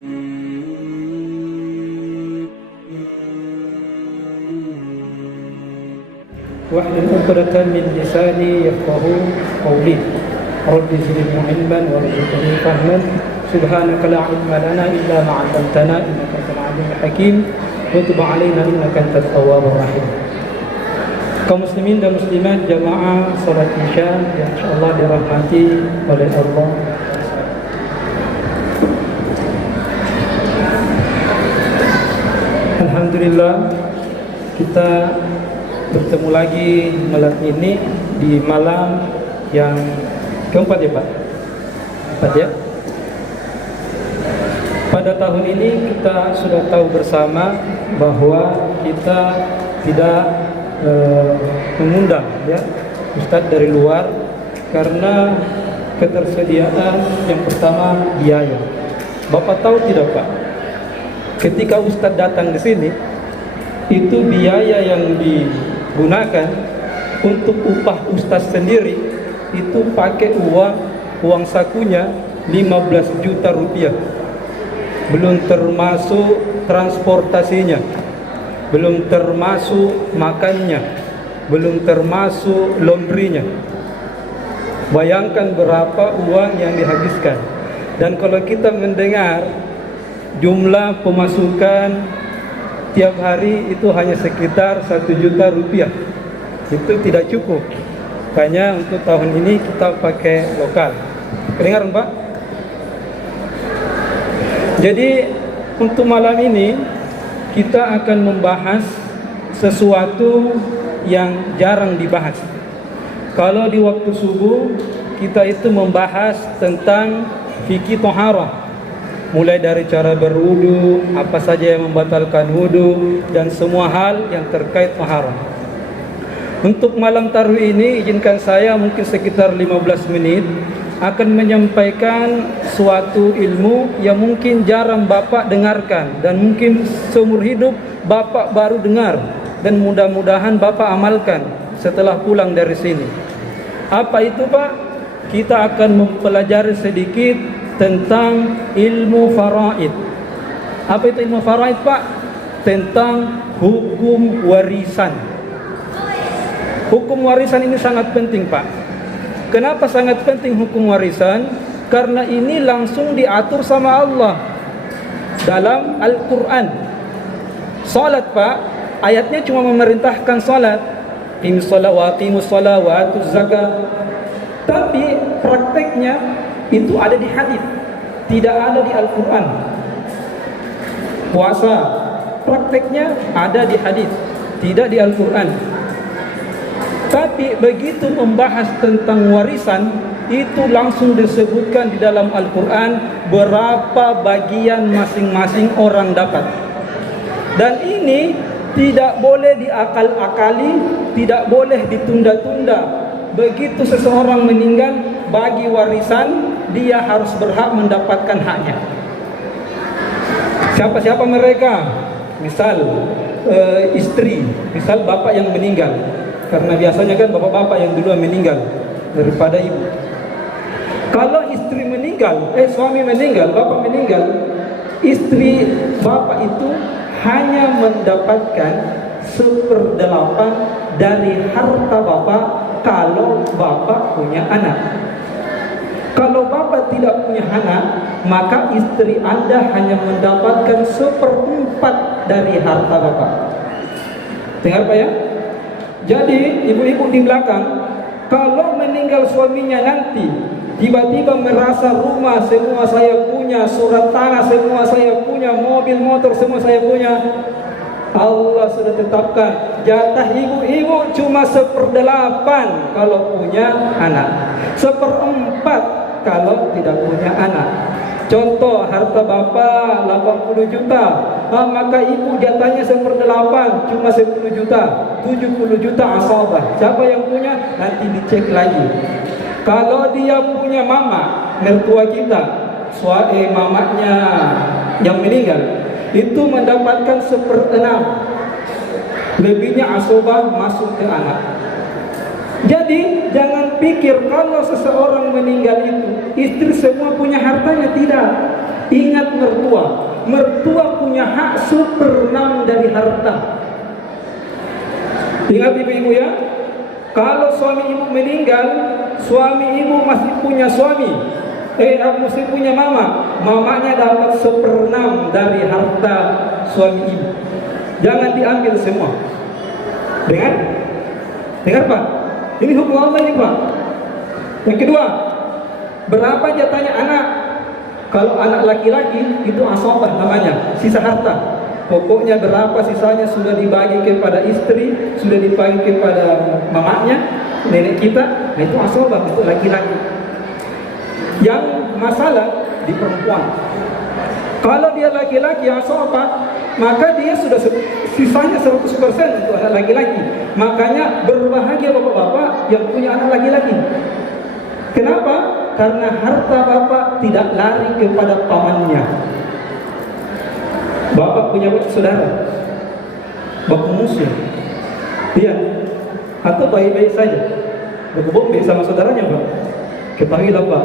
واحلل عقدة من لساني يفقهوا قولي رب زدني علما وارزقني فهما سبحانك لا علم لنا إلا ما علمتنا إنك أنت العليم الحكيم وتب علينا إنك أنت التواب الرحيم. Kaum muslimin dan muslimat jamaah salat Isya yang insyaallah dirahmati oleh Allah. Alhamdulillah kita bertemu lagi malam ini di malam yang keempat ya Pak? Empat ya? Pada tahun ini kita sudah tahu bersama bahwa kita tidak mengundang ya Ustadz dari luar karena ketersediaan yang pertama biaya. Bapak tahu tidak Pak? Ketika Ustadz datang ke sini itu biaya yang digunakan untuk upah Ustadz sendiri itu pakai uang sakunya 15 juta rupiah. Belum termasuk transportasinya, belum termasuk makannya, belum termasuk laundrynya. Bayangkan berapa uang yang dihabiskan. Dan kalau kita mendengar jumlah pemasukan tiap hari itu hanya sekitar 1 juta rupiah, itu tidak cukup. Makanya untuk tahun ini kita pakai lokal. Kedengaran Pak? Jadi untuk malam ini kita akan membahas sesuatu yang jarang dibahas. Kalau di waktu subuh kita itu membahas tentang fikih thaharah, mulai dari cara berwudu, apa saja yang membatalkan wudu, dan semua hal yang terkait thaharah. Untuk malam tarawih ini izinkan saya mungkin sekitar 15 menit akan menyampaikan suatu ilmu yang mungkin jarang Bapak dengarkan dan mungkin seumur hidup Bapak baru dengar, dan mudah-mudahan Bapak amalkan setelah pulang dari sini. Apa itu Pak? Kita akan mempelajari sedikit tentang ilmu faraid. Apa itu ilmu faraid Pak? Tentang hukum warisan. Hukum warisan ini sangat penting Pak. Kenapa sangat penting hukum warisan? Karena ini langsung diatur sama Allah dalam Al-Quran. Salat Pak, ayatnya cuma memerintahkan salat, Iqimus shalah wa aqimus shalah wa atuz zakat. Tapi prakteknya itu ada di hadis, tidak ada di Al-Quran. Puasa, prakteknya ada di hadis, tidak di Al-Quran. Tapi begitu membahas tentang warisan, itu langsung disebutkan di dalam Al-Quran berapa bagian masing-masing orang dapat. Dan ini tidak boleh diakal-akali, tidak boleh ditunda-tunda. Begitu seseorang meninggal, bagi warisan dia harus berhak mendapatkan haknya. Siapa-siapa mereka? Misal istri, misal bapak yang meninggal, karena biasanya kan bapak-bapak yang duluan meninggal daripada ibu. Kalau istri meninggal, suami meninggal, bapak meninggal, istri bapak itu hanya mendapatkan 1/8 dari harta bapak kalau bapak punya anak. Kalau bapak tidak punya anak, maka istri Anda hanya mendapatkan 1/4 dari harta bapak. Dengar Pak ya? Jadi ibu-ibu di belakang, kalau meninggal suaminya nanti tiba-tiba merasa rumah semua saya punya, surat tanah semua saya punya, mobil motor semua saya punya, Allah sudah tetapkan jatah ibu-ibu cuma 1/8 kalau punya anak, 1/4 kalau tidak punya anak. Contoh, harta bapak 80 juta, maka ibu jatahnya 1/8 cuma 10 juta, 70 juta asabah. Siapa yang punya? Nanti dicek lagi. Kalau dia punya mama, mertua kita, mamanya yang meninggal, itu mendapatkan 1/6, lebihnya asabah masuk ke anak. Jadi jangan pikir kalau seseorang meninggal itu istri semua punya hartanya, tidak. Ingat mertua. Mertua punya hak seperenam dari harta. Ingat ibu-ibu ya, kalau suami ibu meninggal, suami ibu masih punya suami, masih punya mama, mamanya dapat seperenam dari harta suami ibu. Jangan diambil semua. Dengar Pak, ini hukum Allah ini Pak. Yang kedua, berapa jatahnya anak? Kalau anak laki-laki itu asabah namanya, sisa harta. Pokoknya berapa sisanya sudah dibagi kepada istri, sudah dibagi kepada mamanya, nenek kita, nah itu asabah untuk laki-laki. Yang masalah di perempuan. Kalau dia laki-laki asabah, maka dia sudah sisanya 100% untuk anak laki-laki. Makanya berbahagia bapak-bapak yang punya anak laki-laki. Kenapa? Karena harta bapak tidak lari kepada pamannya. Bapak punya saudara, bapak musuh, iya, atau baik-baik saja, berkebun sama saudaranya Pak. Ketahuilah Pak,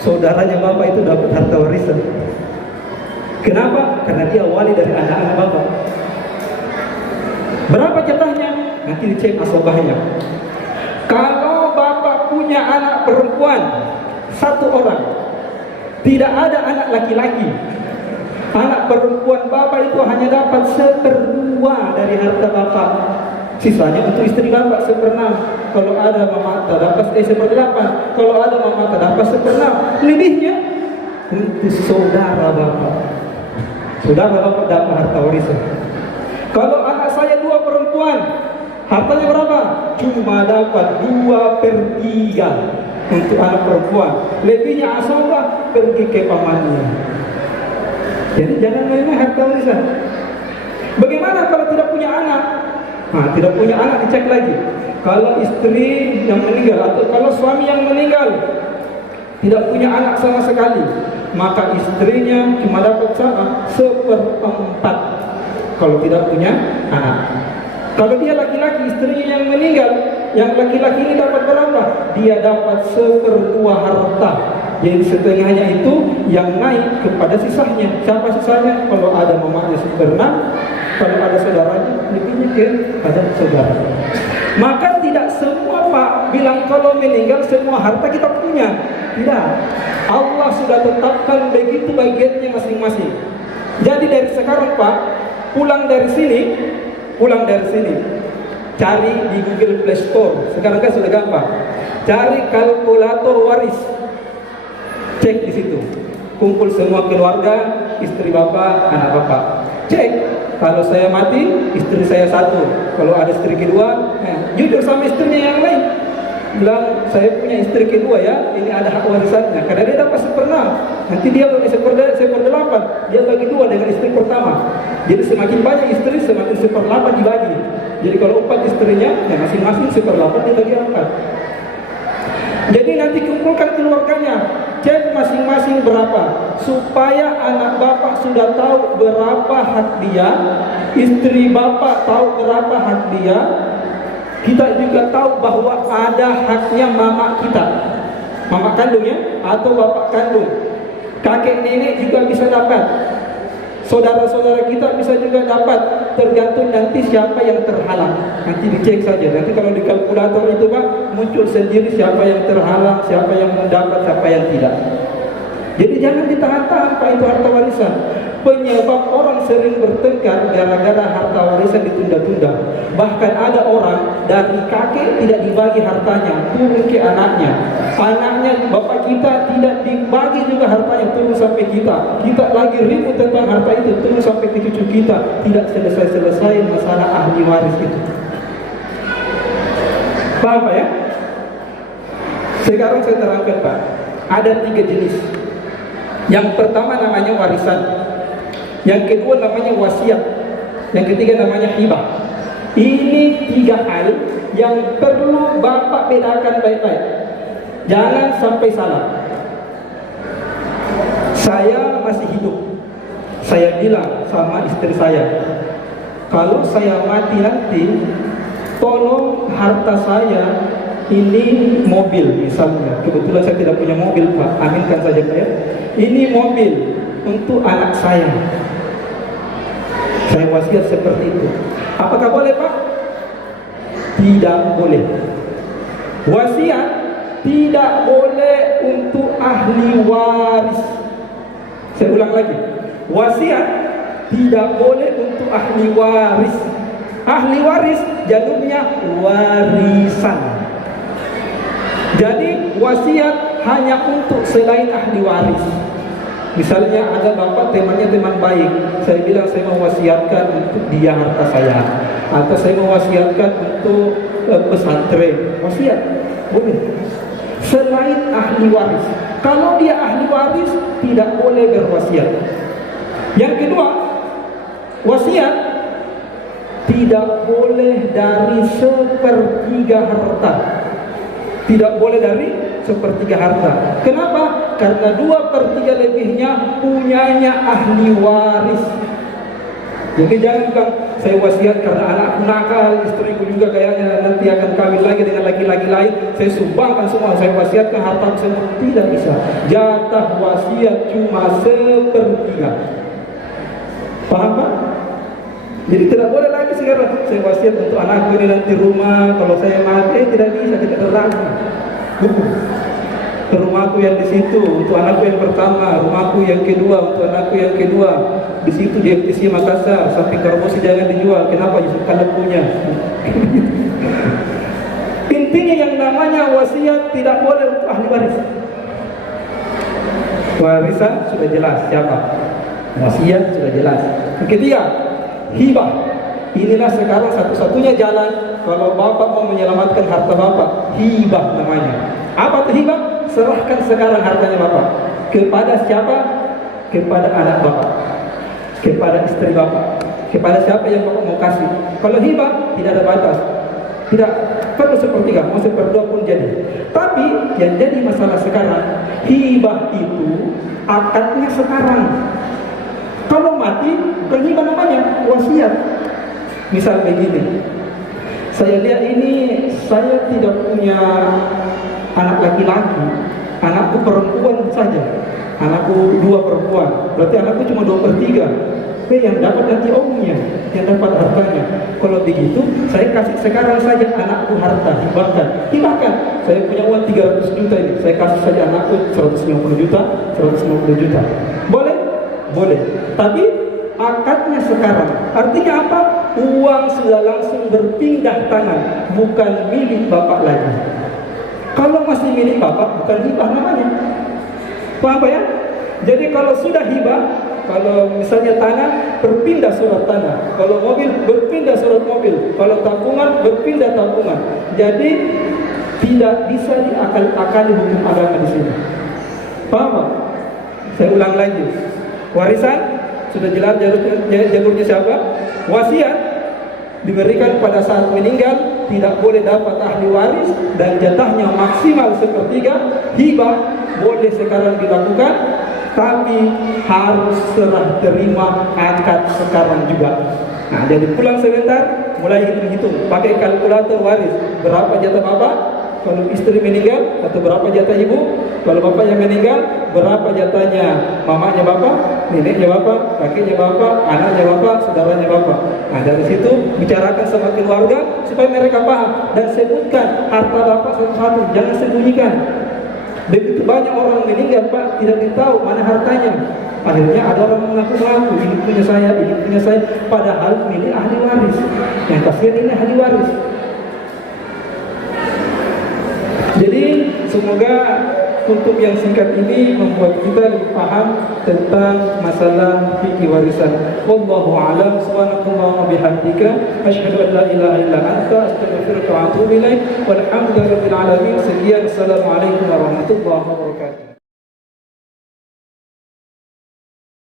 saudaranya bapak itu dapat harta warisan. Kenapa? Karena dia wali dari anak-anak bapak. Berapa jatahnya? Nanti dicek asabahnya. Kalau bapak punya anak perempuan 1 orang, tidak ada anak laki-laki, anak perempuan bapak itu hanya dapat 1/2 dari harta bapak. Sisanya untuk istri bapak 1/6. Kalau ada mama dapat 1/8. Kalau ada mama dapat 1/6. Lebihnya untuk saudara bapak. Saudara bapak dapat harta warisan. Kalau anak saya 2 perempuan, hartanya berapa? Cuma dapat 2/3 untuk anak perempuan. Lebihnya asabah pergi ke pamannya. Jadi jangan main-main harta warisan. Bagaimana kalau tidak punya anak? Nah, tidak punya anak dicek lagi. Kalau istri yang meninggal atau kalau suami yang meninggal tidak punya anak sama sekali, maka istrinya cuma dapat sama 1/4 kalau tidak punya anak. Kalau dia laki-laki, istrinya yang meninggal, yang laki-laki ini dapat berapa? Dia dapat 1/2 harta. Jadi setengahnya itu yang naik kepada sisanya. Siapa sisanya? Kalau ada mamanya 1/6, kalau ada saudaranya, lebihnya kepada saudara. Maka tidak semua Pak bilang kalau meninggal semua harta kita punya. Tidak. Allah sudah tetapkan begitu bagiannya masing-masing. Jadi dari sekarang Pak, pulang dari sini, cari di Google Play Store. Sekarang kan sudah gampang. Cari kalkulator waris. Cek di situ. Kumpul semua keluarga, istri bapak, anak bapak. Cek. Kalau saya mati, istri saya 1. Kalau ada istri kedua, jujur sama istrinya yang lain. Bilang, saya punya istri kedua ya, ini ada hak warisannya. Karena dia dapat 1/6. Nanti dia bagi 1/8. Dia bagi 2 dengan istri pertama. Jadi semakin banyak istri, semakin 1/8 dibagi. Jadi kalau 4 istrinya, ya masing-masing 1/8 dibagi 4. Jadi nanti kumpulkan keluarganya, cek masing-masing berapa, supaya anak bapak sudah tahu berapa hak dia, istri bapak tahu berapa hak dia, kita juga tahu bahwa ada haknya mama kita, mama kandung ya, atau bapak kandung, kakek nenek juga bisa dapat, saudara-saudara kita bisa juga dapat, tergantung nanti siapa yang terhalang. Nanti dicek saja. Nanti kalau di kalkulator itu Pak muncul sendiri siapa yang terhalang, siapa yang mendapat, siapa yang tidak. Jadi jangan ditahan-tahan Pak itu harta warisan. Penyebab orang sering bertengkar gara-gara harta warisan ditunda-tunda. Bahkan ada orang dari kakek tidak dibagi hartanya, turun ke anaknya. Anaknya bapak kita tidak dibagi juga hartanya, turun sampai kita. Kita lagi ribut tentang harta itu, turun sampai ke cucu kita. Tidak selesai-selesai masalah ahli waris itu. Paham Pak ya? Sekarang saya terangkan Pak, ada 3 jenis. Yang pertama namanya warisan, yang kedua namanya wasiat, yang ketiga namanya hibah. Ini 3 hal yang perlu bapak bedakan baik-baik. Jangan sampai salah. Saya masih hidup, saya bilang sama istri saya, kalau saya mati nanti, tolong harta saya ini mobil misalnya. Kebetulan saya tidak punya mobil Pak, aminkan saja Pak ya. Ini mobil, untuk anak saya. Saya wasiat seperti itu. Apakah boleh, Pak? Tidak boleh. Wasiat tidak boleh untuk ahli waris. Saya ulang lagi. Wasiat tidak boleh untuk ahli waris. Ahli waris jadinya warisan. Jadi wasiat hanya untuk selain ahli waris. Misalnya ada bapak temannya teman baik, saya bilang saya mewasiatkan untuk dia harta saya, atau saya mewasiatkan untuk pesantren. Wasiat boleh selain ahli waris. Kalau dia ahli waris tidak boleh berwasiat. Yang kedua, wasiat tidak boleh dari sepertiga harta. Tidak boleh dari sepertiga harta. Kenapa? Karena 2/3 lebihnya punyanya ahli waris. Jadi jangan bilang saya wasiat karena anakku nakal, istriku juga kayaknya nanti akan kawin lagi dengan laki-laki lain, saya sumbangkan semua, saya wasiatkan harta semua. Tidak bisa. Jatah wasiat cuma 1/3. Paham, Pak? Jadi tidak boleh lagi sekarang saya wasiat untuk anakku ini nanti rumah, kalau saya mati tidak bisa, tidak terlalu. Rumahku yang di situ untuk anakku yang pertama, rumahku yang kedua untuk anakku yang kedua. Di situ di FTC Makassar, samping Karbosi jangan dijual. Kenapa? Yusuf kalian punya. Intinya yang namanya wasiat tidak boleh untuk ahli waris. Warisan sudah jelas siapa. Wasiat sudah jelas. Yang ketiga, hibah. Inilah sekarang satu-satunya jalan kalau bapak mau menyelamatkan harta bapak. Hibah namanya. Apa itu hibah? Serahkan sekarang hartanya bapak. Kepada siapa? Kepada anak bapak, kepada istri bapak, kepada siapa yang bapak mau kasih. Kalau hibah tidak ada batas. Tidak perlu sepertiga, mau 1/2 pun jadi. Tapi yang jadi masalah sekarang, hibah itu akadnya sekarang. Kalau mati bukan hibah namanya, wasiat. Misal begini, saya lihat ini saya tidak punya anak laki-laki, anakku perempuan saja, anakku 2 perempuan, berarti anakku cuma 2/3. Yang dapat nanti omnya, yang dapat hartanya. Kalau begitu, saya kasih sekarang saja anakku harta, hibahkan. Saya punya uang 300 juta ini, saya kasih saja anakku 150 juta, 150 juta. Boleh? Boleh. Tapi akadnya sekarang. Artinya apa? Uang sudah langsung berpindah tangan, bukan milik bapak lagi. Kalau masih milik bapak, bukan hibah namanya. Paham Pak ya? Jadi kalau sudah hibah, kalau misalnya tanah, berpindah surat tanah. Kalau mobil, berpindah surat mobil. Kalau tabungan, berpindah tabungan. Jadi tidak bisa diakal-akali hukum agama di sini. Paham Pak? Saya ulang lagi. Warisan sudah jelas jalurnya siapa? Wasiat diberikan pada saat meninggal, tidak boleh dapat ahli waris dan jatahnya maksimal 1/3. Hibah boleh sekarang dilakukan, tapi harus serah terima akad sekarang juga. Nah, jadi pulang sebentar, mulai hitung-hitung, pakai kalkulator waris, berapa jatah bapak kalau istri meninggal, atau berapa jatah ibu kalau bapak yang meninggal, berapa jatahnya mamanya bapak, neneknya bapak, kakeknya bapak, anaknya bapak, saudaranya bapak. Nah, dari situ bicarakan sama keluarga supaya mereka paham dan sebutkan harta bapak satu-satu, jangan sembunyikan. Begitu banyak orang meninggal Pak, tidak ditahu mana hartanya. Akhirnya ada orang mengaku-ngaku ini punya saya, ini punya saya, padahal milik ahli waris. Yang kasihan ini ahli waris. Jadi semoga kutub yang singkat ini membuat kita lebih paham tentang masalah fikih warisan. Wallahu a'lam. Subhanakallahumma bihamdika asyhadu an la ilaha illa anta astaghfiruka wa atubu ilaik. Walhamdulillahirabbil alamin. Sekian, assalamualaikum warahmatullahi wabarakatuh.